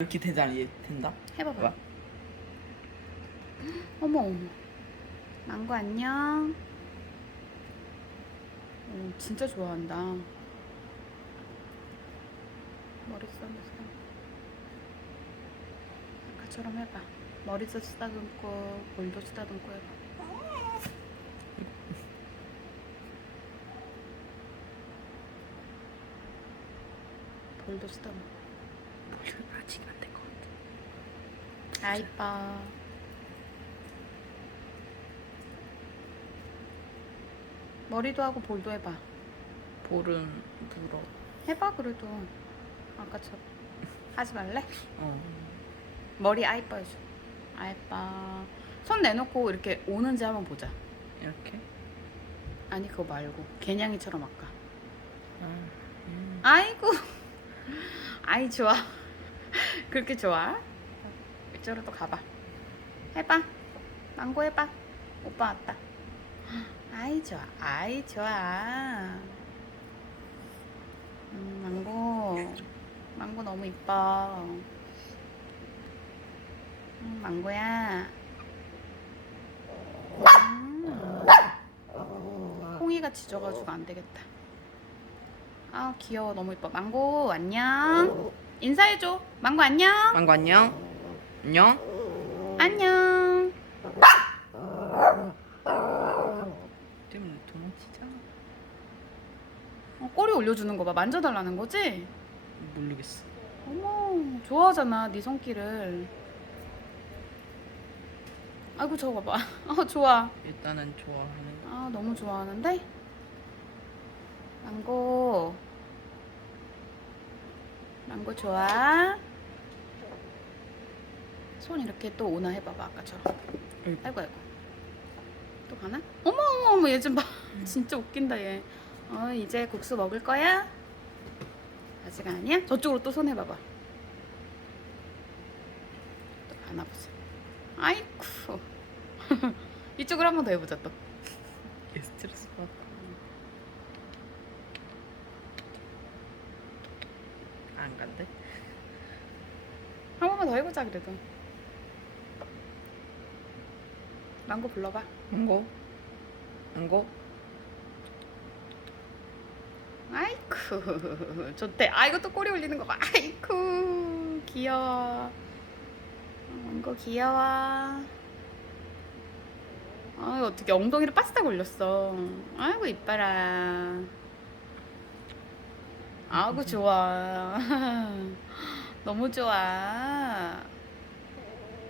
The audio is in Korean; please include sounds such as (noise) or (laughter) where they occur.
이렇게 되잖아 얘 된다 해봐봐. 봐봐. (gasps) 어머 어머. 망고 안녕. 오, 진짜 좋아한다. 머리 써면서 아까처럼 해봐. 머리도 쓰다듬고 볼도 쓰다듬고 해봐. (laughs) 볼도 쓰다듬고. 아직 안 된 것 같아 아 이뻐. 머리도 하고 볼도 해봐. 볼은 물어 해봐 그래도 아까처럼 하지 말래? (laughs) 어 머리 아 이뻐 해줘. 아 이뻐. 손 내놓고 이렇게 오는지 한번 보자. 이렇게 아니 그거 말고 개냥이처럼 아까. 아, 음. 아이고. (laughs) 아이 좋아. (laughs) 그렇게 좋아? 이쪽으로 또 가봐. 해봐. 망고 해봐. 오빠 왔다. 아이 좋아. 아이 좋아. 음, 망고. 망고 너무 이뻐. 음, 망고야. 음. 콩이같이 져가지고 안 되겠다. 아 귀여워 너무 이뻐 망고 안녕 인사해줘. 망고 안녕. 망고 안녕. 안녕. 안녕. 때문에 도망치잖아 어, 꼬리 올려주는 거 봐. 만져달라는 거지? 모르겠어. 어머 좋아하잖아 네 손길을. 아이고 저거 봐. (laughs) 어, 좋아. 일단은 좋아하는 아 너무 좋아하는데? 망고 망고 좋아. 손 이렇게 또 오나 해봐봐 아까처럼. 아이고. 아이고 아이고. 또 가나? 어머 어머 어머 얘 좀 봐. (laughs) 진짜 웃긴다 얘. 어, 이제 국수 먹을 거야? 아직 아니야? 저쪽으로 또 손 해봐봐. 또 가나 보자 아이쿠. (laughs) 이쪽으로 한 번 더 해보자 또. 얘 스트레스 받아 안 간대? 한 번만 더 해보자 그래도. 망고 불러봐. 망고. 망고. 아이쿠. (laughs) 좋대. 아이고 또 꼬리 올리는 거 봐. 아이쿠. 귀여워. 망고 귀여워. 아이 어떻게 엉덩이를 바싹 올렸어. 아이고 이뻐라 아이고 좋아. (laughs) 너무 좋아